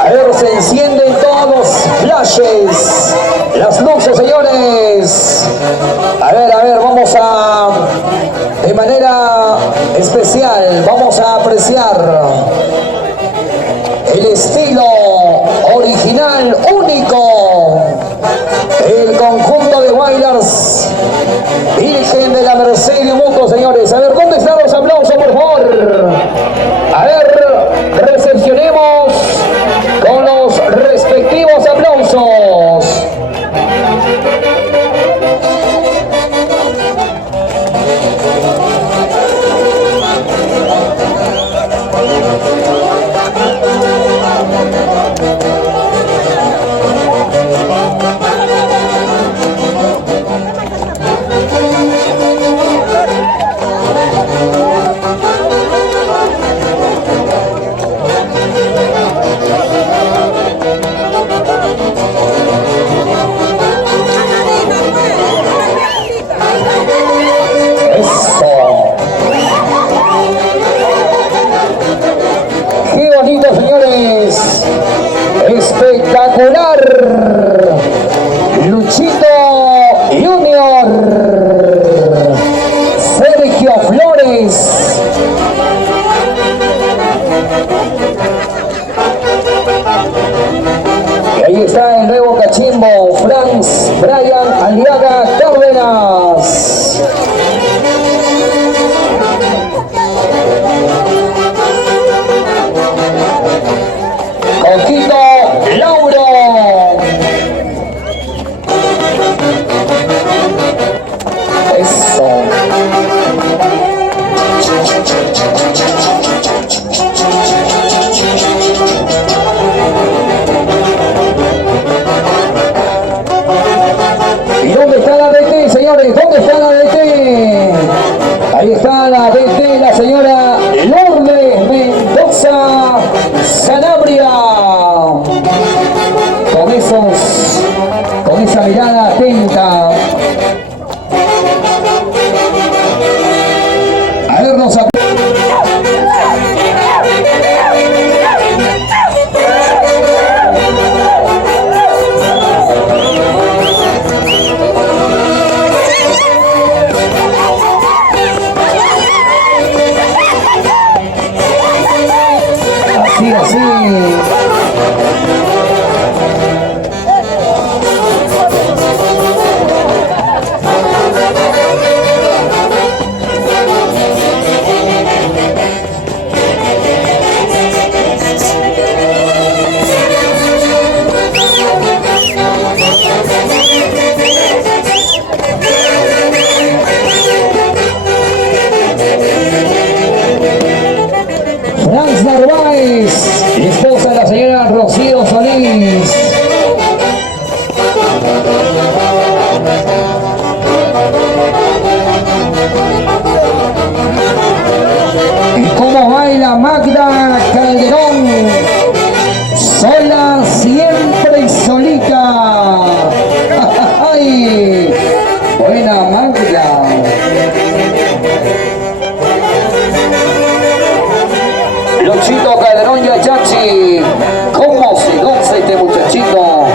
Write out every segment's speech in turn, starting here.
A ver, se encienden todos los flashes, las luces, señores. A ver, vamos a, de manera especial, vamos a apreciar el estilo original, único, el conjunto de Wailers Virgen de la Merced y Mutuo, señores. A ver, ¿dónde están los aplausos, por favor? A ver, recepcionemos con los respectivos aplausos. Espectacular, Luchito Junior, Sergio Flores, y ahí está el nuevo cachimbo, Franz Brian Aliaga Cárdenas. Coquito Lauro. Eso. ¿Y dónde está la DT, señores? ¿Dónde está la DT? Ahí está la DT, la señora Lourdes Mendoza Sanabria. Con esa mirada atenta. A vernos a... Así. Franz Narváez, esposa de la señora Rocío Solís. Y cómo baila Magda Calderón, sola, siempre y solita. ¡Ay! Buena Magda. Luchito Calderón Yachachi, ¿cómo se goza este muchachito?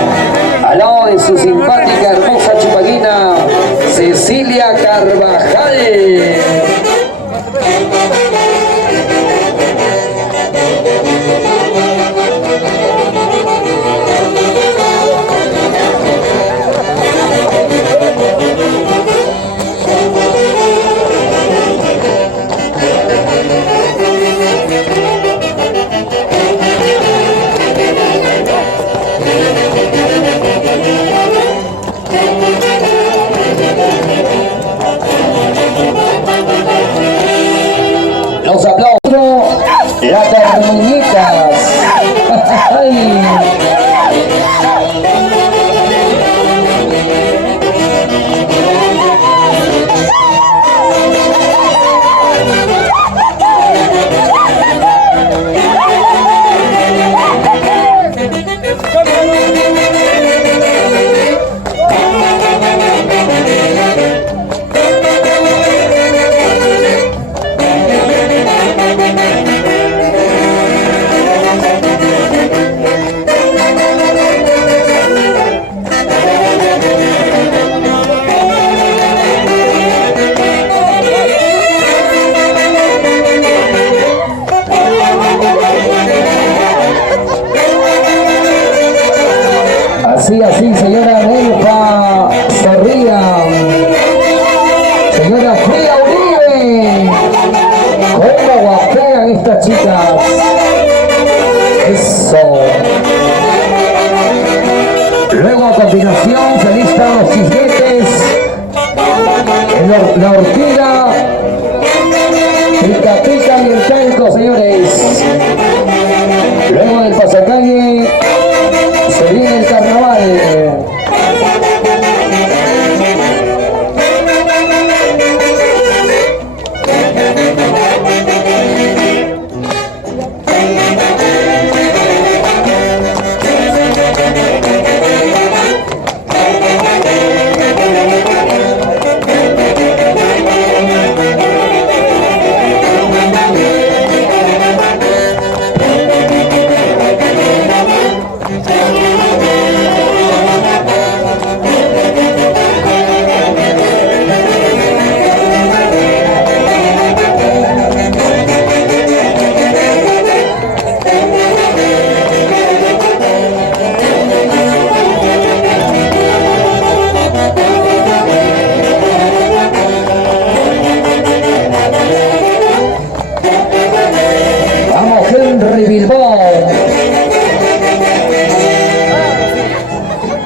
Al lado de su simpática, hermosa chipaguina, Cecilia Carvajal. Los aplausos, las terminitas. Así, así, señora Nelfa Zorrilla. Señora Fría Uribe. ¿Cómo guapean estas chicas? Eso. Luego a continuación se listan los chisguetes. La ortiga. Pica, pica y el canto, señores. Luego del pasacalle se viene el carnaval.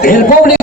El público.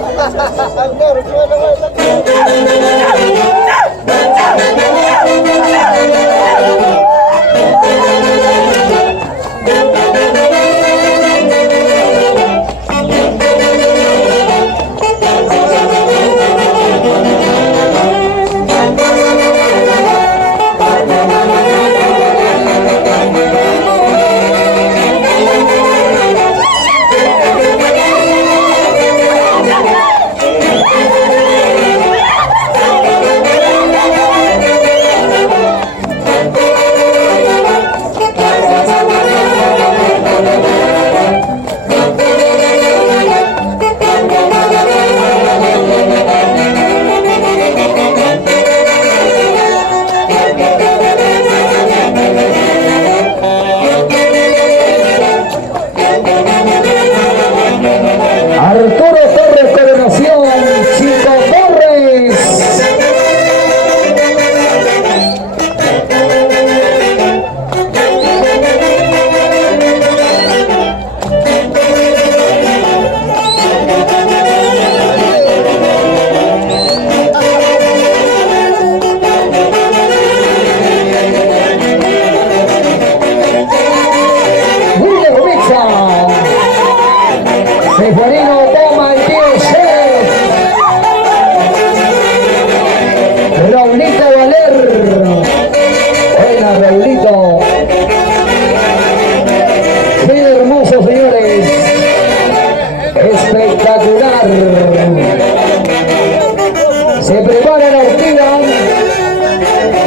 Se prepara la ortiga,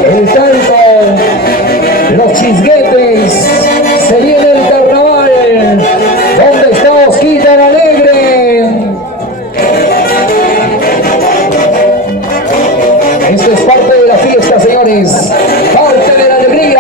el canto, los chisguetes, se viene el carnaval. ¿Dónde está Osquita la Alegre? Esto es parte de la fiesta, señores, parte de la alegría.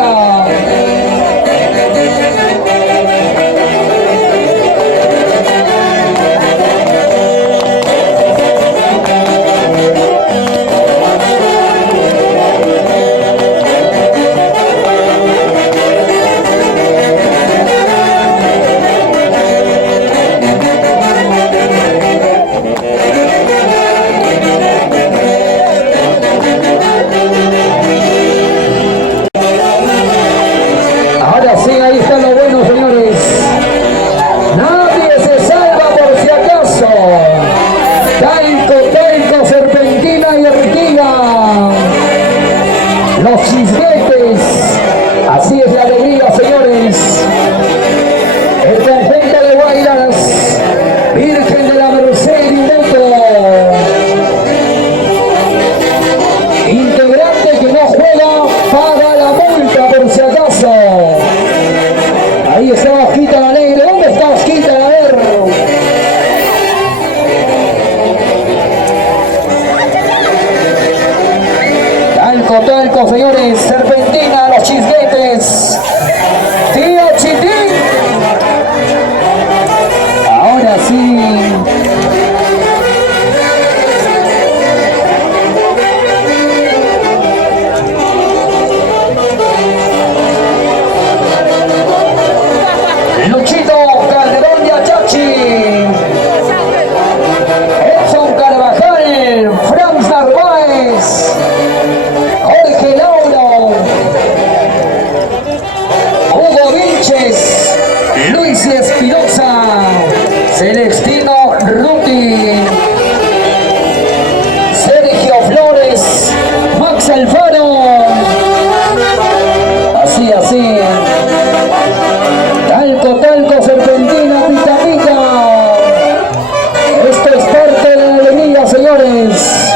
Sánchez, Luis Espinosa, Celestino Ruti, Sergio Flores, Max Alfaro. Así, así. Talco, Serpentina, Pica, Pica. Esto es parte de la alegría, señores.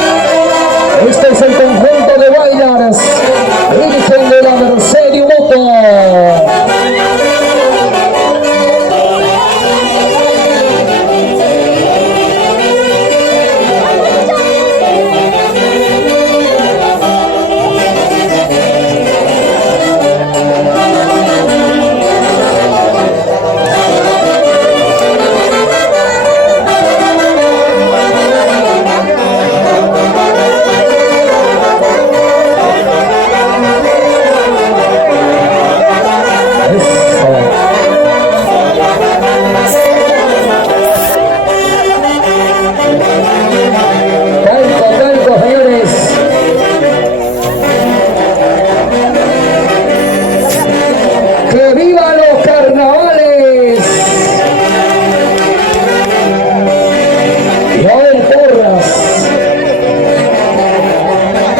Este es el conjunto de Bailars, Virgen de la Merced y Moto.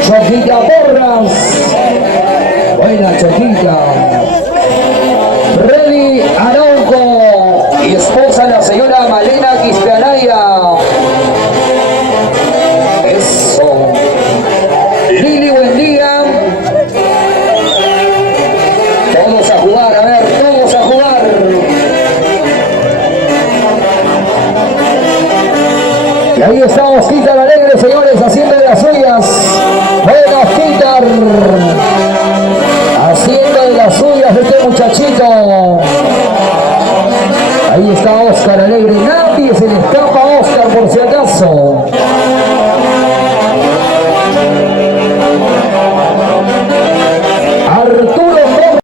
Choquita Porras, buena Choquita. Freddy Arauco y esposa la señora Malena Quispeanaya. Eso. Lili, buen día. Todos a jugar, a ver, todos a jugar. Y ahí está Osquitar Alegre, señores, haciendo de las suyas. Bueno, Osquitar, haciendo de las suyas de este muchachito. Ahí está Oscar Alegre, nadie se le escapa a Oscar por si acaso.